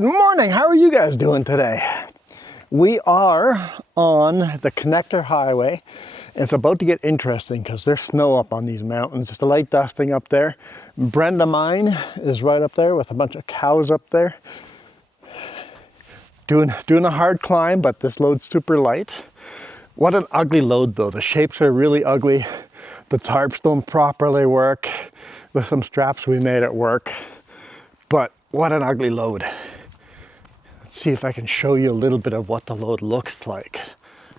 Good morning. How are you guys doing today? We are on the connector highway. It's about to get interesting because there's snow up on these mountains. It's the light dusting up there. Brenda mine is right up there with a bunch of cows up there. Doing a hard climb, but this load's super light. What an ugly load though. The shapes are really ugly. The tarps don't properly work. With some straps we made it work. But what an ugly load. Let's see if I can show you a little bit of what the load looks like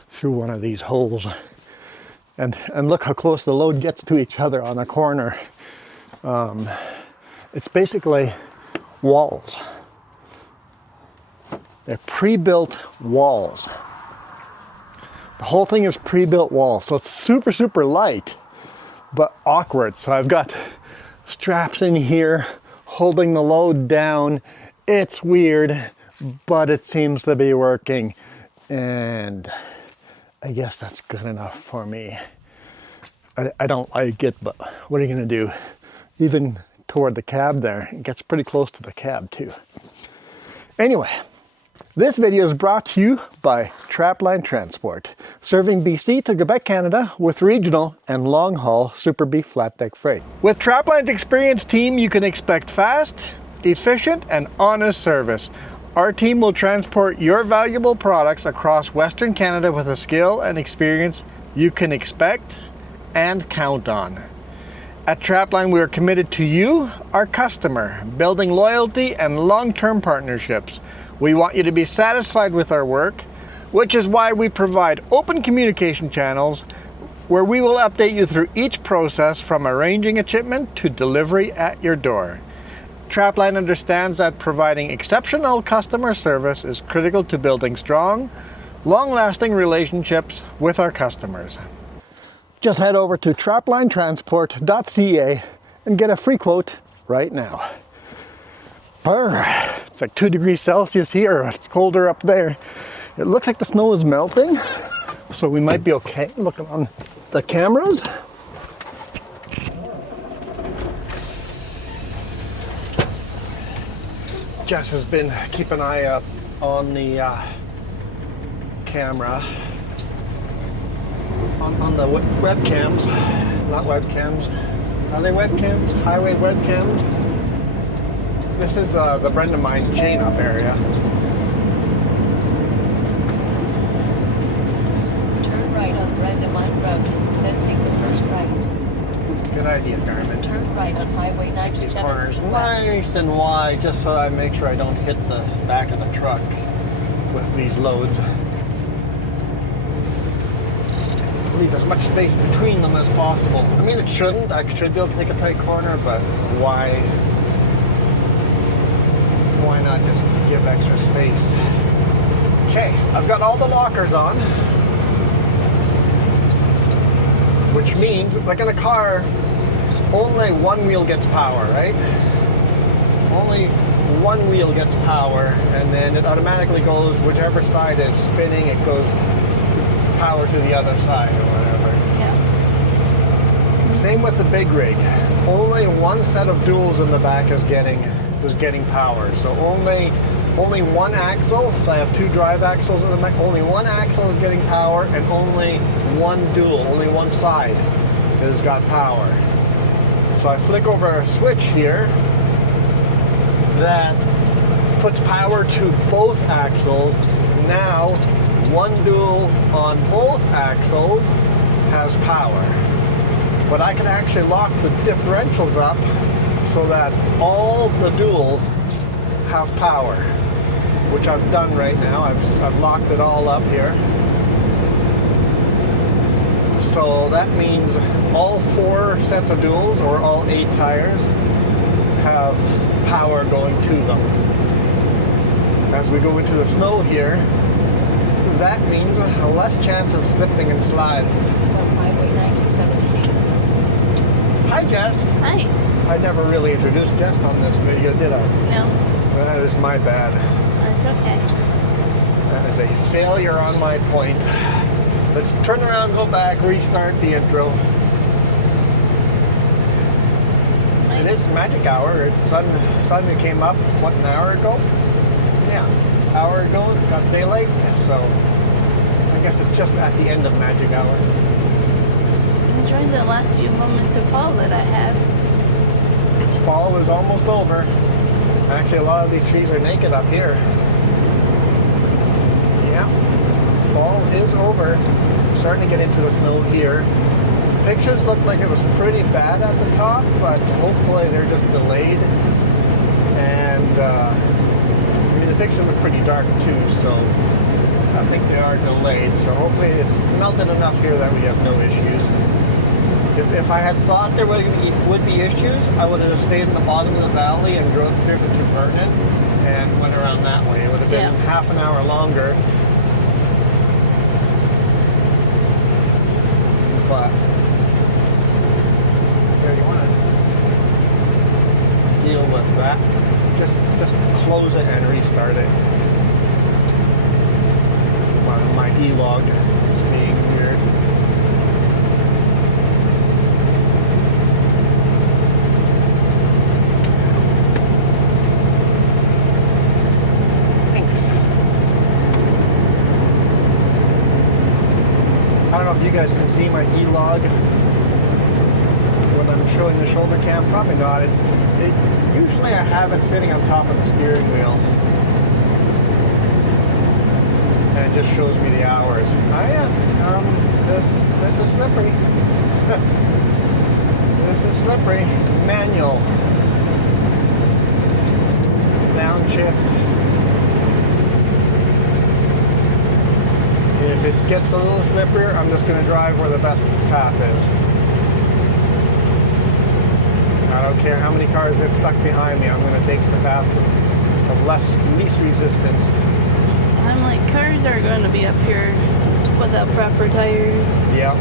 through one of these holes. And look how close the load gets to each other on a corner. It's basically walls. They're pre-built walls. The whole thing is pre-built walls, so it's super, super light, but awkward. So I've got straps in here holding the load down. It's weird, but it seems to be working. And I guess that's good enough for me. I don't like it, but what are you gonna do? Even toward the cab there, it gets pretty close to the cab too. Anyway, this video is brought to you by Trapline Transport, serving BC to Quebec, Canada with regional and long-haul Super B flat deck freight. With Trapline's experienced team, you can expect fast, efficient, and honest service. Our team will transport your valuable products across Western Canada with a skill and experience you can expect and count on. At Trapline, we are committed to you, our customer, building loyalty and long-term partnerships. We want you to be satisfied with our work, which is why we provide open communication channels where we will update you through each process from arranging a shipment to delivery at your door. Trapline understands that providing exceptional customer service is critical to building strong, long-lasting relationships with our customers. Just head over to traplinetransport.ca and get a free quote right now. It's like 2 degrees Celsius here. It's colder up there. It looks like the snow is melting, so we might be okay looking on the cameras. Jess has been keeping an eye up on the camera, on the webcams, not webcams. Are they webcams? Highway webcams? This is the Brenda mine chain up area. Turn right on Brenda Mine Road, then take the first right. Good idea, Garmin. Turn right on Highway 97 These corners West. nice and wide, just so I make sure I don't hit the back of the truck with these loads. Leave as much space between them as possible. I mean, it shouldn't. I should be able to take a tight corner, but why not just give extra space? Okay, I've got all the lockers on, which means, like in a car, only one wheel gets power, right? Only one wheel gets power, and then it automatically goes, whichever side is spinning, it goes power to the other side or whatever. Yeah. Same with the big rig. Only one set of duals in the back is getting power. So only one axle. So I have 2 drive axles in the back. Only one axle is getting power, and only one dual, only one side has got power. So I flick over a switch here that puts power to both axles. Now one dual on both axles has power. But I can actually lock the differentials up so that all the duals have power, which I've done right now. I've locked it all up here. So that means all 4 sets of duals, or all 8 tires, have power going to them. As we go into the snow here, that means a less chance of slipping and sliding. On Highway 97C. Hi, Jess. Hi. I never really introduced Jess on this video, did I? No. That is my bad. That's okay. That is a failure on my point. Let's turn around, go back, restart the intro. It is magic hour. Sun came up, what, an hour ago? Yeah, hour ago, it got daylight, so I guess it's just at the end of magic hour. Enjoying the last few moments of fall that I had. Fall is almost over. Actually, a lot of these trees are naked up here. Yeah, fall is over. Starting to get into the snow here. Pictures looked like it was pretty bad at the top, but hopefully they're just delayed. And I mean, the pictures look pretty dark too, so I think they are delayed. So hopefully it's melted enough here that we have no issues. If I had thought there would be issues, I would have just stayed in the bottom of the valley and driven to Vernon and went around that way. It would have been half an hour longer. But here, you want to deal with that. Just close it and restart it. My E-log is being weird. I don't know if you guys can see my E-log when I'm showing the shoulder cam. Probably not. Usually I have it sitting on top of the steering wheel, and it just shows me the hours. This is slippery. This is slippery. Manual. It's downshift. If it gets a little slipperier, I'm just going to drive where the best path is. I don't care how many cars get stuck behind me, I'm going to take the path of least resistance. I'm like, cars are going to be up here without proper tires. Yeah.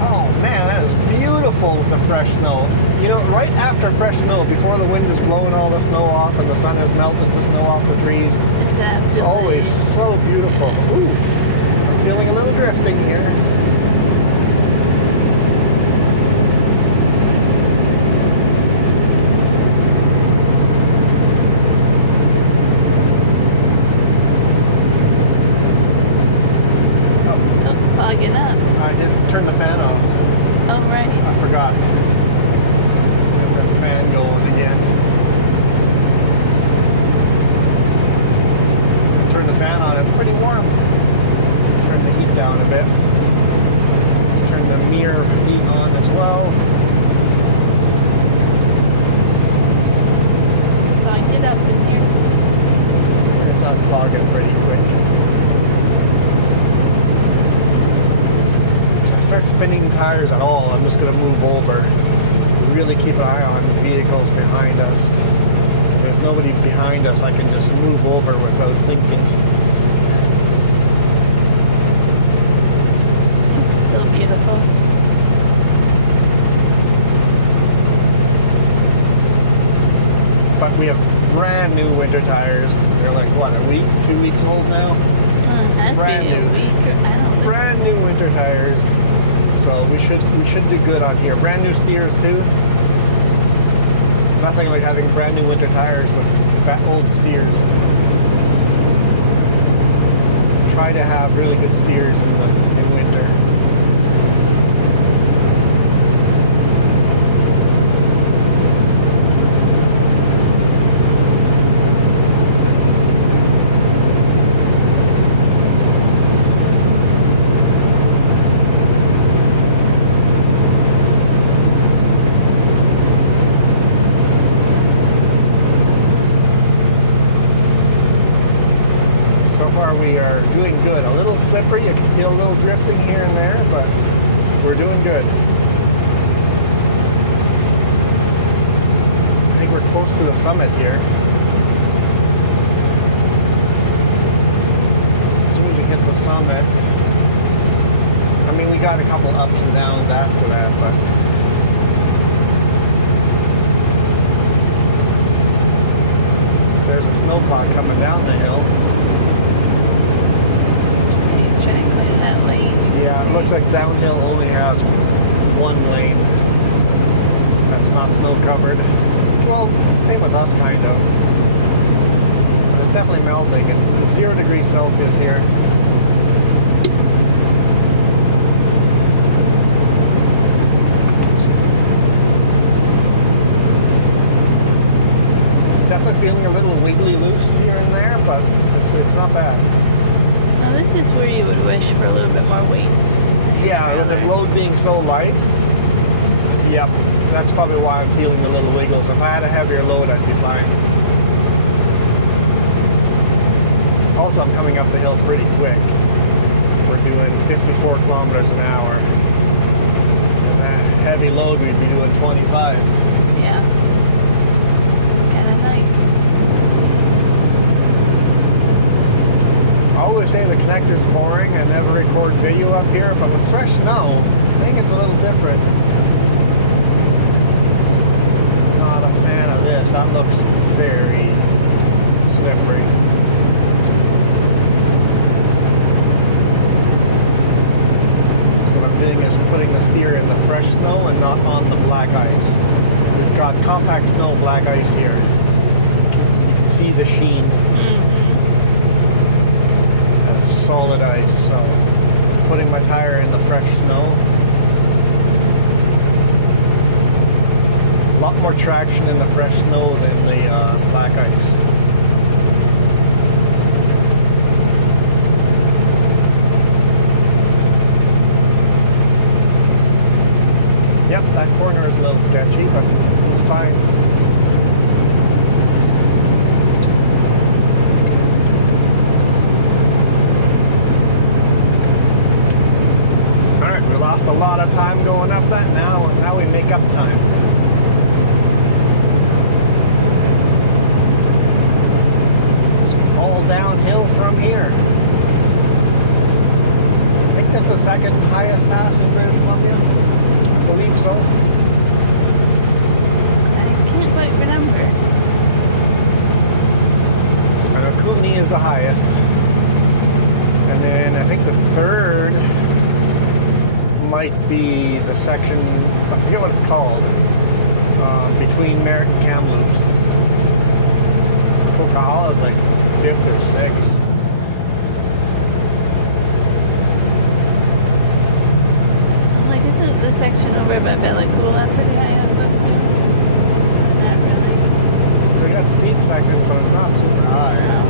Oh man, that is beautiful with the fresh snow. You know, right after fresh snow, before the wind is blowing all the snow off and the sun has melted the snow off the trees, it's always so beautiful. Ooh. Feeling a little drifting here. Oh, fogging up. I did turn the fan off. Oh, right. I forgot. Get that fan going again. Turn the fan on, it's pretty warm. Turn the heat down a bit. Let's turn the mirror heat on as well. Fogged it up in here. It's unfogging pretty quick. If I start spinning tires at all, I'm just going to move over. Really keep an eye on vehicles behind us. If there's nobody behind us, I can just move over without thinking. Beautiful. But we have brand new winter tires. They're like, what, a week, 2 weeks old now? Has Brand been new. a week. I don't know. Brand new winter tires. So we should do good on here. Brand new steers too. Nothing like having brand new winter tires with old steers. Try to have really good steers in winter. So far we are doing good. A little slippery, you can feel a little drifting here and there, but we're doing good. I think we're close to the summit here. So as soon as we hit the summit, I mean, we got a couple ups and downs after that, but there's a snowplow coming down the hill. He's trying to clear that lane. Yeah, it looks like downhill only has one lane that's not snow covered. Well, same with us, kind of. it's definitely melting. It's 0 degrees Celsius here. Definitely feeling a little wiggly loose here and there, but it's not bad. Now this is where you would wish for a little bit more weight. Yeah, with this load being so light, yep, that's probably why I'm feeling the little wiggles. If I had a heavier load, I'd be fine. Also, I'm coming up the hill pretty quick. We're doing 54 kilometers an hour. With a heavy load, we'd be doing 25. Yeah. It's kind of nice. I always say the connector's boring. I never record video up here, but with fresh snow, I think it's a little different. Not a fan of this. That looks very slippery. So what I'm doing is putting the steer in the fresh snow and not on the black ice. We've got compact snow, black ice here. You can see the sheen. Solid ice, so putting my tire in the fresh snow. A lot more traction in the fresh snow than the black ice. Yep, that corner is a little sketchy, but it's fine. We lost a lot of time going up that now we make up time. It's all downhill from here. I think that's the second highest pass in British Columbia. I believe so. I can't quite remember. I know Cooney is the highest. And then I think the third might be the section, I forget what it's called, between Merritt and Kamloops. Coquihalla is like 5th or 6th. Like, isn't the section over by Bellacoola pretty high up though too? Not really. We got steep sections, but it's not super high. No.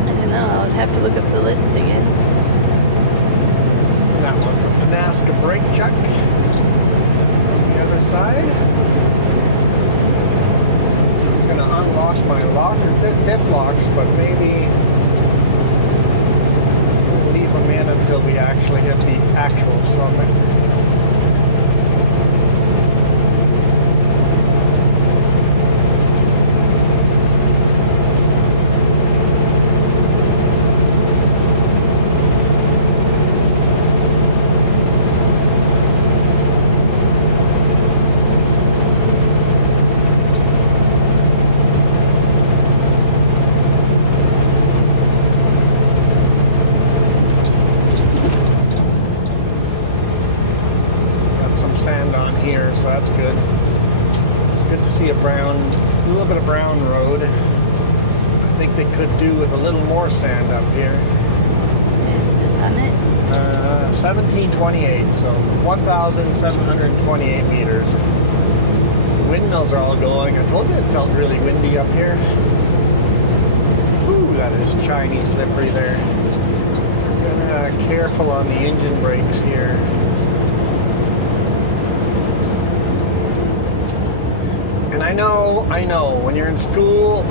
I don't know, I would have to look up the list again. That was the Penasca brake check. On the other side. It's going to unlock my lock or diff locks, but maybe we'll leave them in until we actually hit the actual summit. Here, so that's good. It's good to see a little bit of brown road. I think they could do with a little more sand up here. There's the summit. 1728, so 1,728 meters. Windmills are all going. I told you it felt really windy up here. Ooh, that is shiny, slippery there. Careful on the engine brakes here. And I know, when you're in school,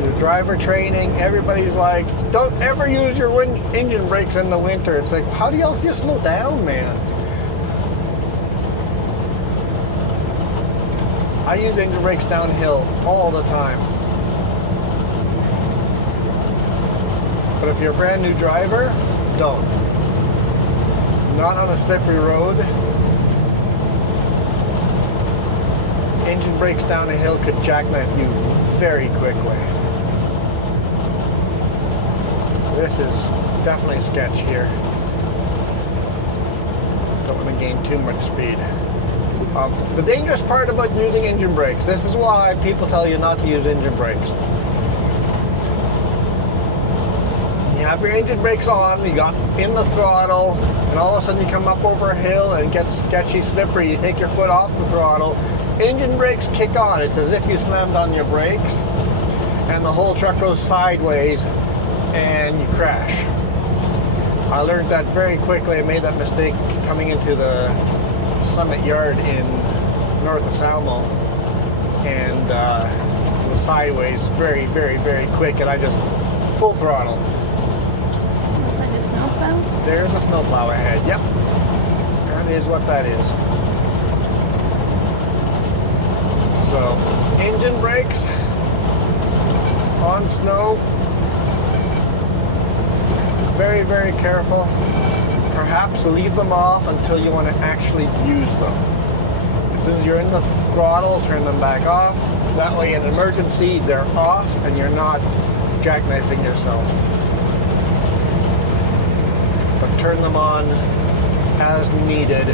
your driver training, everybody's like, don't ever use your engine brakes in the winter. It's like, how do y'all just slow down, man? I use engine brakes downhill all the time. But if you're a brand new driver, don't. Not on a slippery road. Engine brakes down a hill could jackknife you very quickly. This is definitely a sketch here. Don't want to gain too much speed. The dangerous part about using engine brakes, this is why people tell you not to use engine brakes. You have your engine brakes on, you got in the throttle, and all of a sudden you come up over a hill and it gets sketchy, slippery, you take your foot off the throttle, engine brakes kick on. It's as if you slammed on your brakes, and the whole truck goes sideways, and you crash. I learned that very quickly. I made that mistake coming into the Summit Yard in north of Salmo, and it was sideways very, very, very quick, and I just full throttle. Looks like a snowplow. There's a snowplow ahead. Yep, that is what that is. So, engine brakes on snow. Very, very careful. Perhaps leave them off until you want to actually use them. As soon as you're in the throttle, turn them back off. That way, in an emergency, they're off and you're not jackknifing yourself. But turn them on as needed.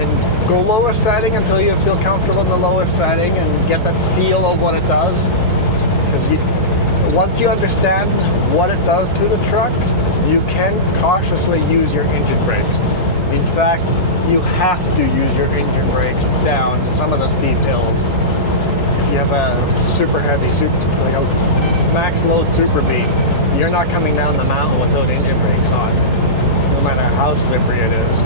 And go lowest setting until you feel comfortable in the lowest setting and get that feel of what it does. Because once you understand what it does to the truck, you can cautiously use your engine brakes. In fact, you have to use your engine brakes down some of the steep hills. If you have a super heavy, like a max load Super Beat, you're not coming down the mountain without engine brakes on, no matter how slippery it is.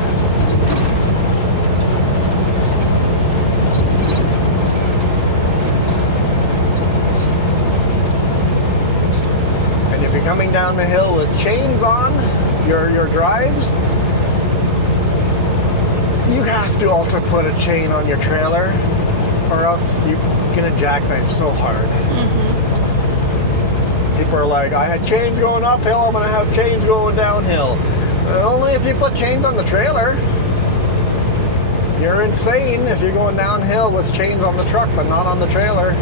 If you're coming down the hill with chains on your drives, you have to also put a chain on your trailer, or else you're gonna jackknife so hard. People are like, I had chains going uphill, I'm gonna have chains going downhill. Only if you put chains on the trailer. You're insane if you're going downhill with chains on the truck but not on the trailer.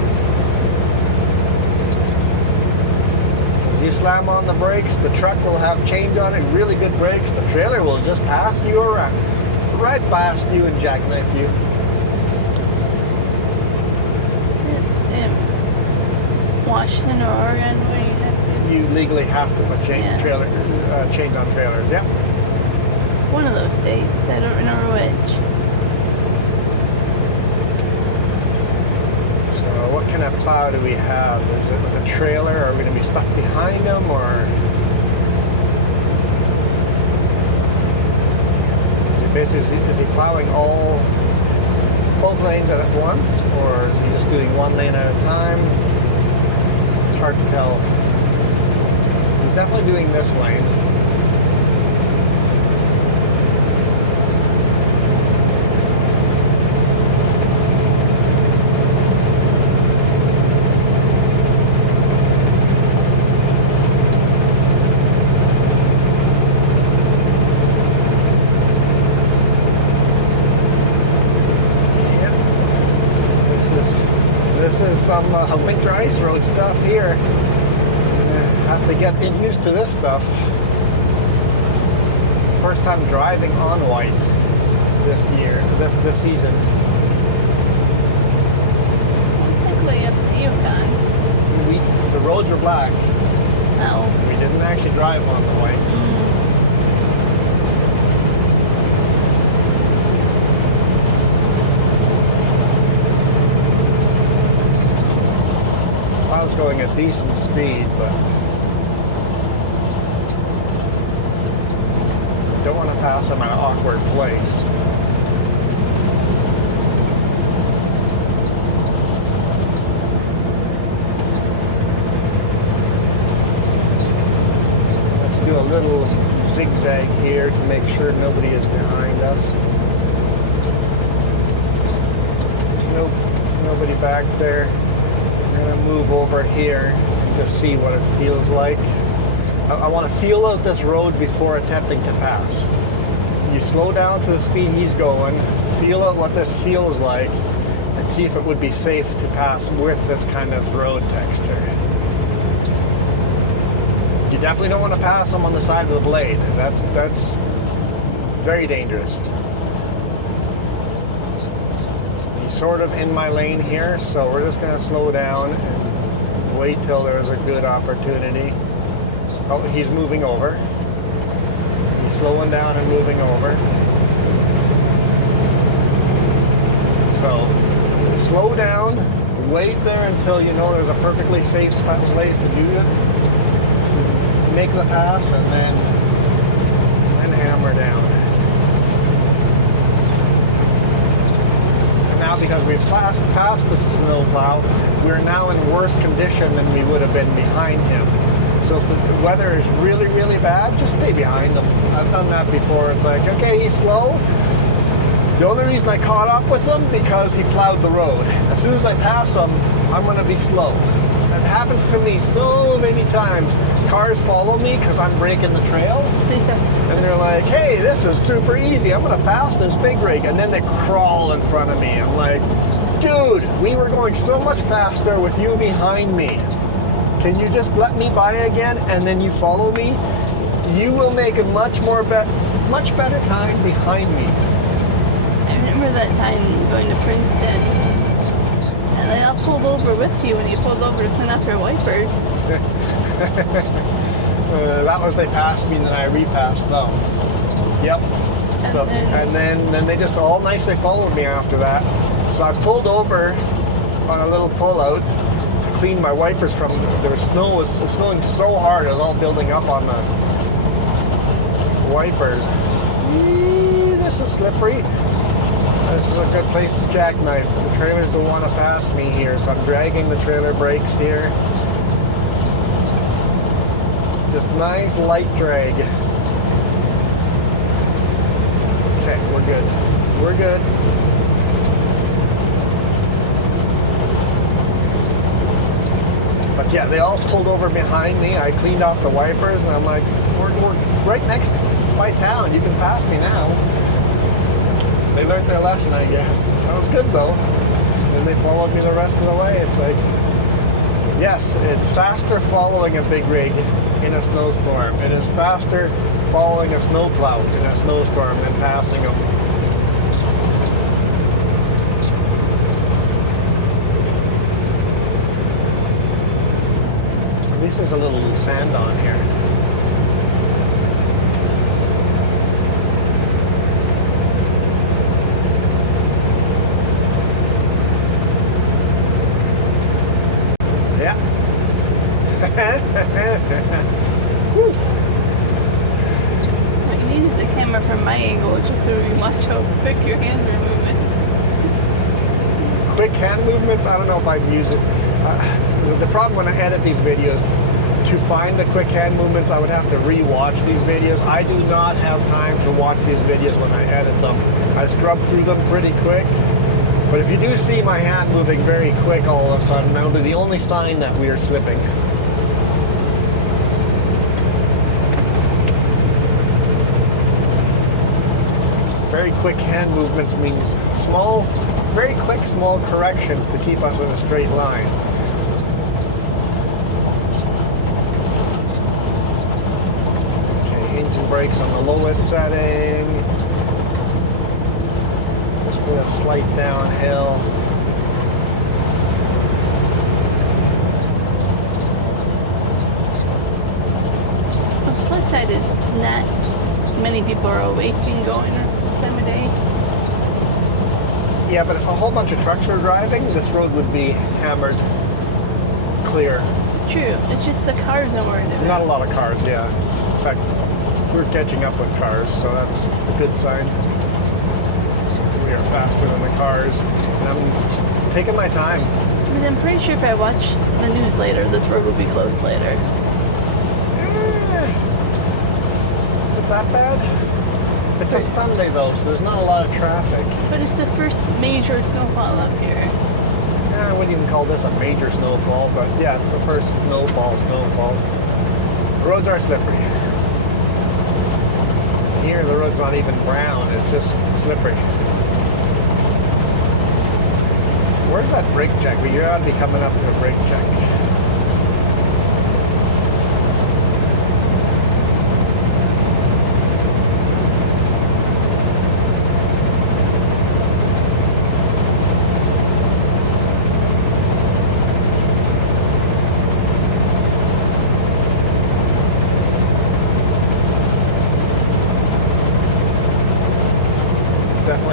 You slam on the brakes, the truck will have chains on it, really good brakes. The trailer will just pass you around, right past you and jackknife you. Is it in Washington or Oregon where you have to? You legally have to put chains on trailers, yeah. One of those states, I don't remember which. What kind of plow do we have? Is it with a trailer? Are we going to be stuck behind them, or is he plowing both lanes at once, or is he just doing one lane at a time? It's hard to tell. He's definitely doing this lane. Some winter ice road stuff here. Have to get used to this stuff. It's the first time driving on white this year, this season. Technically up the Yukon. The roads were black. No. We didn't actually drive on the white. I was going at decent speed, but don't want to pass him at an awkward place. Let's do a little zigzag here to make sure nobody is behind us. Nope, nobody back there. I'm going to move over here and just see what it feels like. I want to feel out this road before attempting to pass. You slow down to the speed he's going, feel out what this feels like, and see if it would be safe to pass with this kind of road texture. You definitely don't want to pass him on the side of the blade. That's very dangerous. He's sort of in my lane here, so we're just gonna slow down and wait till there's a good opportunity. Oh, he's moving over. He's slowing down and moving over. So, slow down, wait there until you know there's a perfectly safe place to do it. Make the pass and then hammer down. And now because we've passed the snowplow, we're now in worse condition than we would have been behind him. So if the weather is really, really bad, just stay behind him. I've done that before. It's like, okay, he's slow. The only reason I caught up with him because he plowed the road. As soon as I pass him, I'm going to be slow. That happens to me so many times. Cars follow me because I'm breaking the trail. And they're like, hey, this is super easy. I'm going to pass this big rig. And then they crawl in front of me. I'm like, dude, we were going so much faster with you behind me. Can you just let me by again and then you follow me? You will make a much better time behind me. I remember that time going to Princeton, and they all pulled over with you when you pulled over to clean off your wipers. That was they passed me and then I repassed them. Yep. So and then they just all nicely followed me after that. So I pulled over on a little pullout to clean my wipers from the snow. It was snowing so hard, it was all building up on the wipers. Eee, this is slippery. This is a good place to jackknife. The trailers don't want to pass me here, so I'm dragging the trailer brakes here. Just nice light drag. Okay, we're good. We're good. But yeah, they all pulled over behind me. I cleaned off the wipers, and I'm like, we're right next by town. You can pass me now. They learned their lesson, I guess. That was good, though. And they followed me the rest of the way. It's like, yes, it's faster following a big rig in a snowstorm. It is faster following a snowplow in a snowstorm than passing them. At least there's a little sand on here. What you need is a camera from my angle, just so you watch how quick your hands are moving. Quick hand movements, I don't know if I'd use it. The problem when I edit these videos, to find the quick hand movements, I would have to re-watch these videos. I do not have time to watch these videos when I edit them. I scrub through them pretty quick. But if you do see my hand moving very quick all of a sudden, that'll be the only sign that we are slipping. Very quick hand movements means very quick, small corrections to keep us in a straight line. Okay, engine brakes on the lowest setting. Just for a slight downhill. The plus side is not many people are awake and going this time of day. Yeah, but if a whole bunch of trucks were driving, this road would be hammered clear. True, it's just the cars I'm worried about. Not a lot of cars, yeah. In fact, we're catching up with cars, so that's a good sign. We are faster than the cars, and I'm taking my time. Because I'm pretty sure if I watch the news later, this road will be closed later. Is it that bad? It's a Sunday though, so there's not a lot of traffic. But it's the first major snowfall up here. Yeah, I wouldn't even call this a major snowfall, but yeah, it's the first snowfall. The roads are slippery. Here, the road's not even brown, it's just slippery. Where's that brake check? Well, you ought to be coming up to a brake check.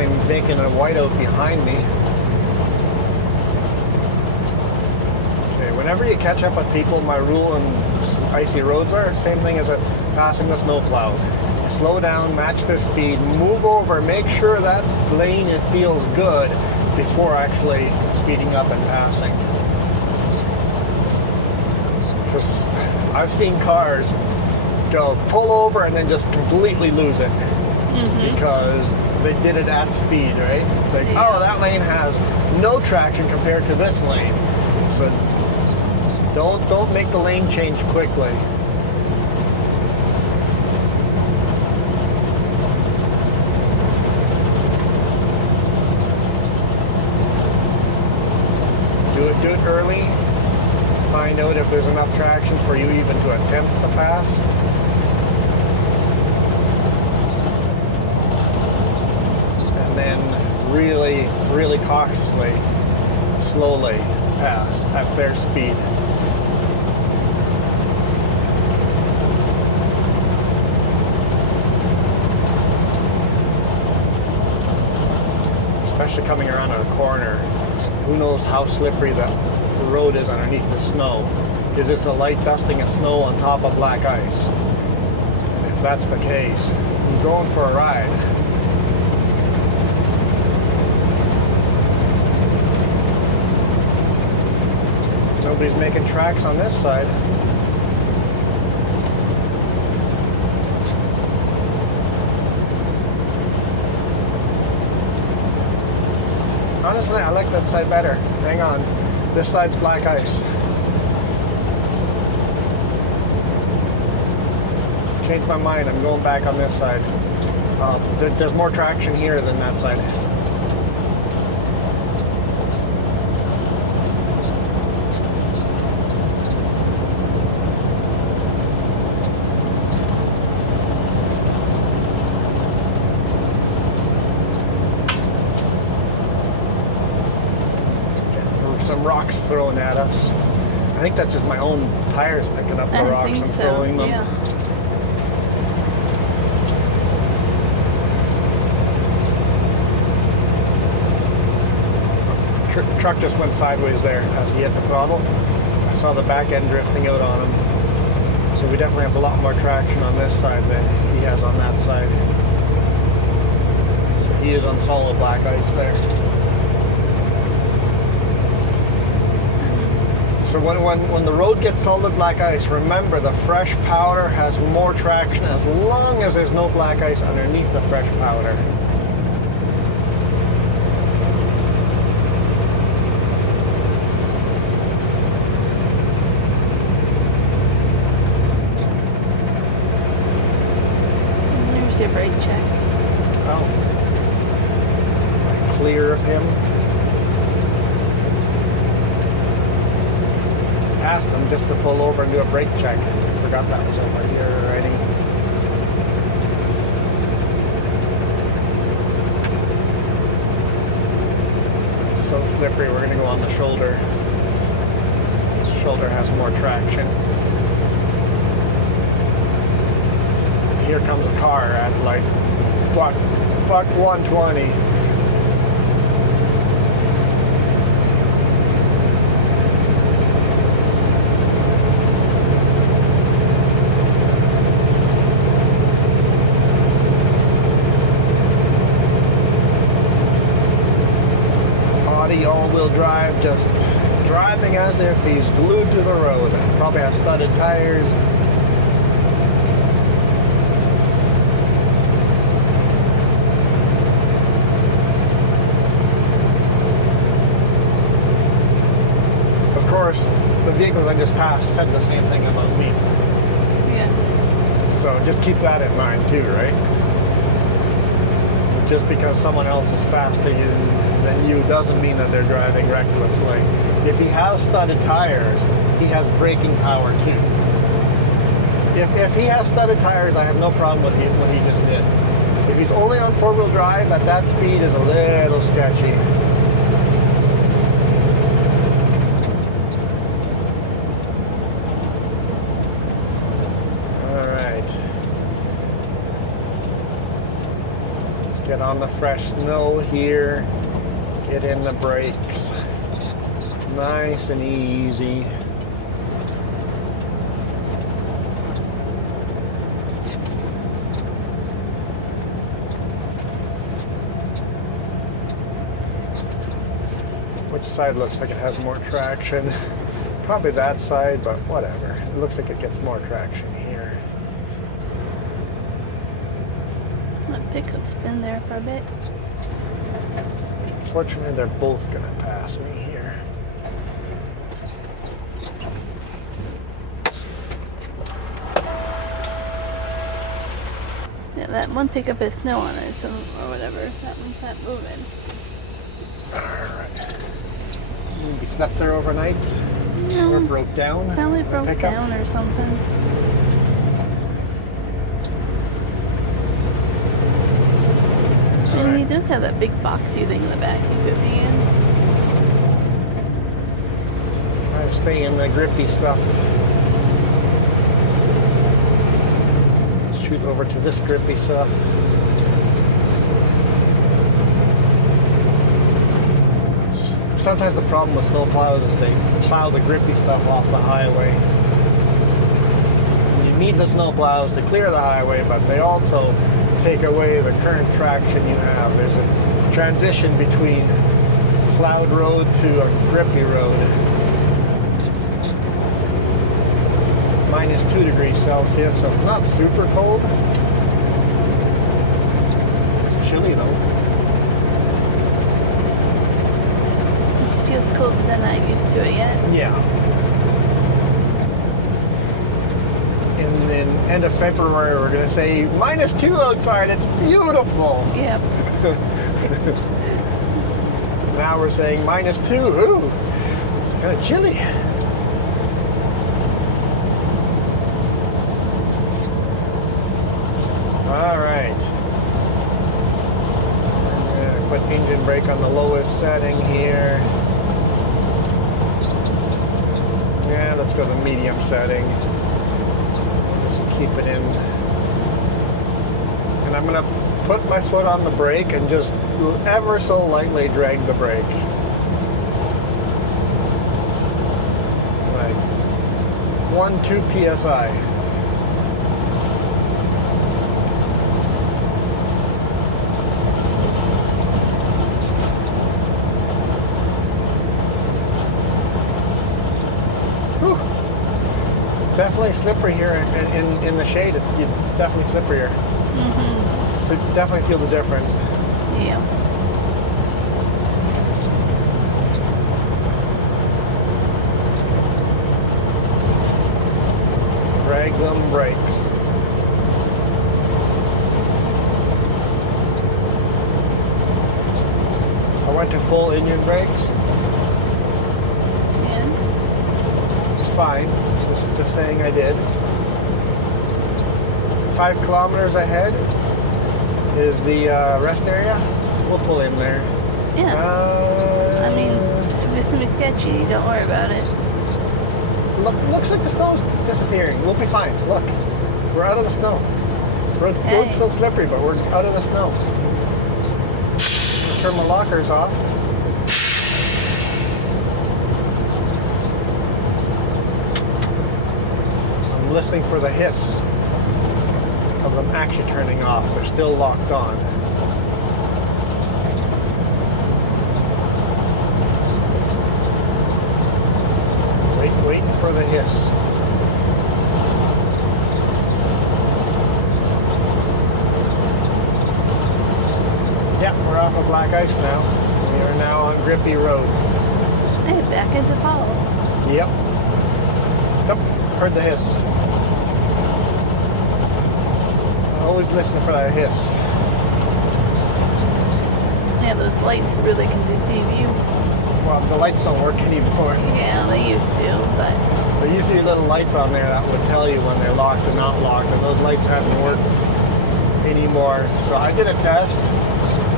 definitely making a whiteout behind me. Okay, whenever you catch up with people, my rule on icy roads are same thing as passing the snowplow. Slow down, match their speed, move over, make sure that lane it feels good before actually speeding up and passing. Because I've seen cars go pull over and then just completely lose it because they did it at speed, right? It's like, oh, that lane has no traction compared to this lane. So don't make the lane change quickly. Do it early. Find out if there's enough traction for you even to attempt the pass. And then really, really cautiously, slowly pass at their speed. Especially coming around a corner. Who knows how slippery the road is underneath the snow? Is this a light dusting of snow on top of black ice? And if that's the case, I'm going for a ride. Nobody's making tracks on this side. Honestly, I like that side better. Hang on. This side's black ice. I've changed my mind. I'm going back on this side. There's more traction here than that side. Some rocks thrown at us. I think that's just my own tires picking up the rocks and throwing them. Yeah. Truck just went sideways there as he hit the throttle. I saw the back end drifting out on him. So we definitely have a lot more traction on this side than he has on that side. So he is on solid black ice there. So when the road gets solid black ice, remember the fresh powder has more traction as long as there's no black ice underneath the fresh powder. There's your brake check. Oh. Clear of him. Past him just to pull over and do a brake check. I forgot that was over here already. It's so slippery, we're going to go on the shoulder. This shoulder has more traction. Here comes a car at like buck 120. All-wheel drive, just driving as if he's glued to the road. Probably has studded tires. Of course, the vehicle I just passed said the same thing about me. Yeah. So just keep that in mind too, right? Just because someone else is faster than you doesn't mean that they're driving recklessly. If he has studded tires, he has braking power too. If he has studded tires, I have no problem with what he just did. If he's only on four-wheel drive, at that speed is a little sketchy. Let's get on the fresh snow here. Get in the brakes. Nice and easy. Which side looks like it has more traction? Probably that side, but whatever. It looks like it gets more traction here. That pickup's been there for a bit. Fortunately, they're both gonna pass me here. Yeah, that one pickup has snow on it, so or whatever. That one's not moving. Alright. Maybe slept there overnight? No. Or broke down? Probably the broke pickup? down or something. And he does have that big boxy thing in the back he could be in. I stay in the grippy stuff. Let's shoot over to this grippy stuff. Sometimes the problem with snowplows is they plow the grippy stuff off the highway. You need the snowplows to clear the highway, but they also take away the current traction you have. There's a transition between plowed road to a grippy road. Minus 2 degrees Celsius, so it's not super cold. It's chilly though. It feels cold because I'm not used to it yet. Yeah. And then end of February, we're going to say minus 2 outside. It's beautiful. Yep. Now we're saying minus 2. Ooh, it's kind of chilly. All right. I'm going to put engine brake on the lowest setting here. Yeah, let's go to the medium setting. Just keep it in. And I'm going to put my foot on the brake and just ever so lightly drag the brake. Like 1-2 psi. Definitely slippery here in the shade. You definitely slipperier. Mm-hmm. So you definitely feel the difference. Yeah. Drag them brakes. I went to full engine brakes. And It's fine. Just saying I did. 5 kilometers ahead is the rest area. We'll pull in there. yeah. I mean, if it's gonna be sketchy, don't worry about it. Looks like the snow's disappearing. We'll be fine. Look, we're out of the snow. Road's still slippery, but we're out of the snow. I'll turn my lockers off. I'm listening for the hiss of them actually turning off. They're still locked on. Waiting for the hiss. Yeah, we're off of black ice now. We are now on grippy road. Hey, back into follow. Yep. Yep, heard the hiss. I always listen for that hiss. Yeah, those lights really can deceive you. Well, the lights don't work anymore. Yeah, they used to, but There used to be little lights on there that would tell you when they're locked and not locked, and those lights haven't worked anymore. So I did a test.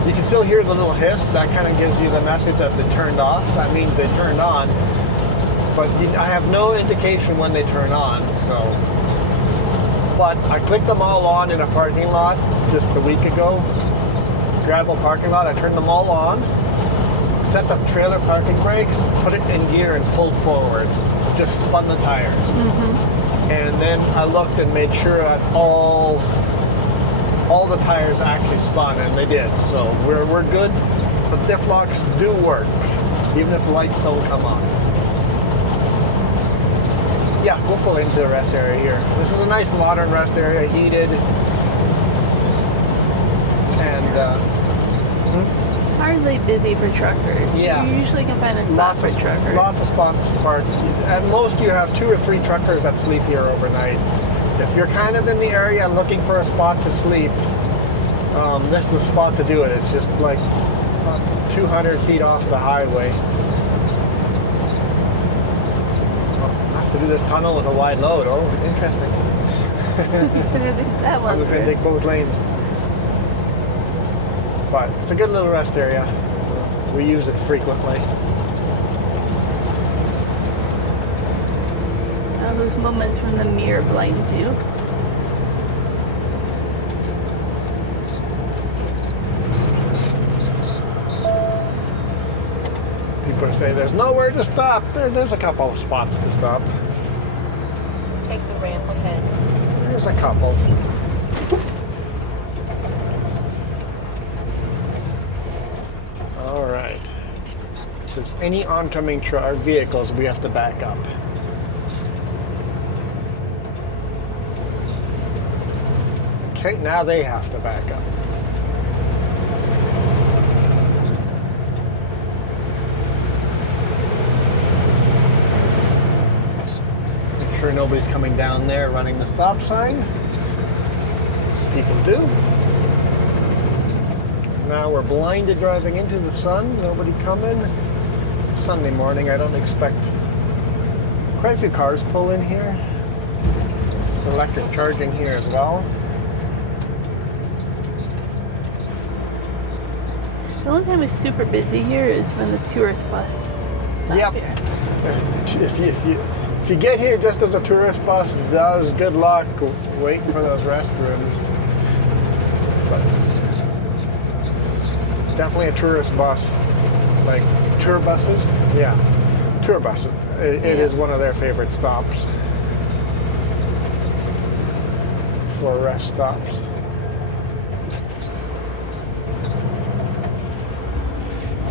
You can still hear the little hiss. That kind of gives you the message that they turned off. That means they turned on. But I have no indication when they turn on, so. But I clicked them all on in a parking lot just a week ago, gravel parking lot. I turned them all on, set the trailer parking brakes, put it in gear and pulled forward. Just spun the tires. And then I looked and made sure that all the tires actually spun, and they did. So we're good. The diff locks do work, even if the lights don't come on. Yeah, we'll pull into the rest area here. This is a nice modern rest area, heated. And Hardly busy for truckers. Yeah. You usually can find a spot for truckers. Lots of spots to park. At most, you have 2 or 3 truckers that sleep here overnight. If you're kind of in the area and looking for a spot to sleep, this is the spot to do it. It's just like 200 feet off the highway. I'll have to do this tunnel with a wide load. Oh, interesting. That I one's was going to weird. take both lanes. But it's a good little rest area. We use it frequently. All those moments when the mirror blinds you. People say there's nowhere to stop. There's a couple of spots to stop. Take the ramp ahead. There's a couple. All right. If there's any oncoming vehicles, we have to back up. Okay, now they have to back up. Make sure nobody's coming down there running the stop sign, as people do. Now we're blinded driving into the sun, nobody coming. Sunday morning, I don't expect quite a few cars pull in here. There's electric charging here as well. The only time it's super busy here is when the tourist bus stops Yep. here. If you get here just as a tourist bus does, good luck waiting for those restrooms. But definitely a tourist bus, like tour buses. Yeah, tour buses. It is one of their favorite stops for rest stops.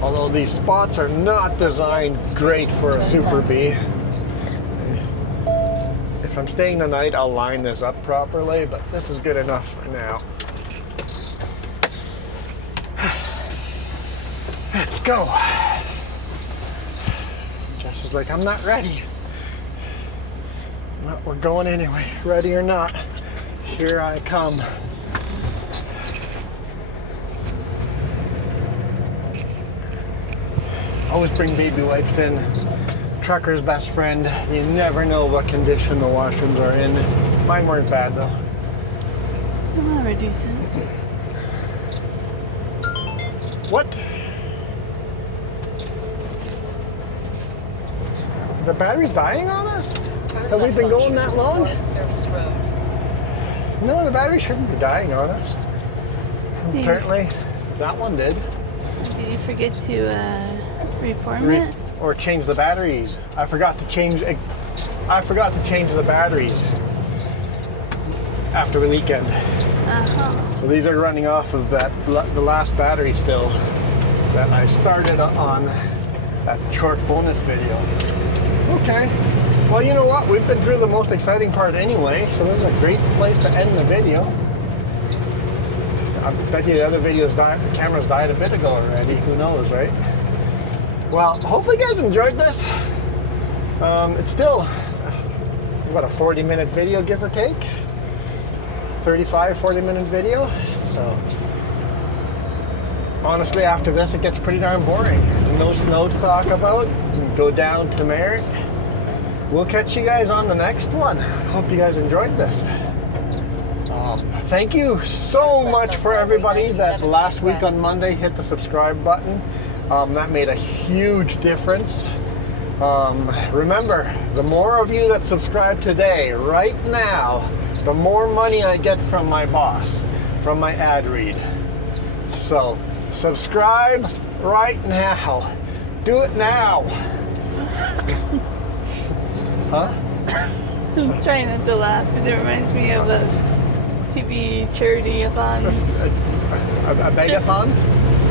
Although these spots are not designed great for a Super B. If I'm staying the night, I'll line this up properly, but this is good enough for now. Let's go. Jess is like, I'm not ready. Well, we're going anyway, ready or not. Here I come. Always bring baby wipes in. Trucker's best friend. You never know what condition the washrooms are in. Mine weren't bad though. I'm gonna reduce it. What? The battery's dying on us? Turn Have we left been on going that long? Forest Service Road. No, the battery shouldn't be dying on us. Apparently, that one did. Did you forget to reform it? Or change the batteries. I forgot to change the batteries after the weekend. Uh-huh. So these are running off of the last battery still that I started on that short bonus video. Okay. Well, you know what? We've been through the most exciting part anyway, so this is a great place to end the video. I bet you the other cameras died a bit ago already. Who knows, right? Well, hopefully you guys enjoyed this. It's still, what, a 40-minute video, give or take? 35, 40-minute video. So, honestly, after this, it gets pretty darn boring. No snow to talk about. Go down to Merritt. We'll catch you guys on the next one. Hope you guys enjoyed this. Thank you so much for everybody that last week on Monday hit the subscribe button. That made a huge difference. Remember, the more of you that subscribe today, right now, the more money I get from my boss, from my ad read. So subscribe right now. Do it now. Huh? I'm trying not to laugh because it reminds me of the TV charity-a-thons. A begathon?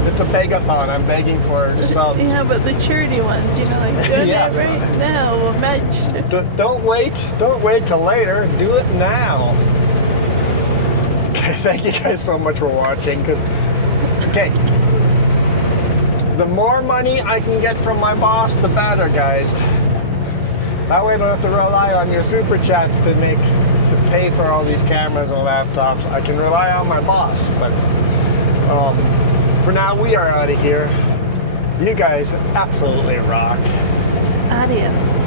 It's a begathon. I'm begging for some. Yeah, but the charity ones, you know, like donate Yes. right now, a match. Don't wait till later. Do it now. Okay, thank you guys so much for watching. Okay, the more money I can get from my boss, the better, guys. That way I don't have to rely on your super chats to pay for all these cameras and laptops. I can rely on my boss. But for now, we are out of here. You guys absolutely rock. Adios.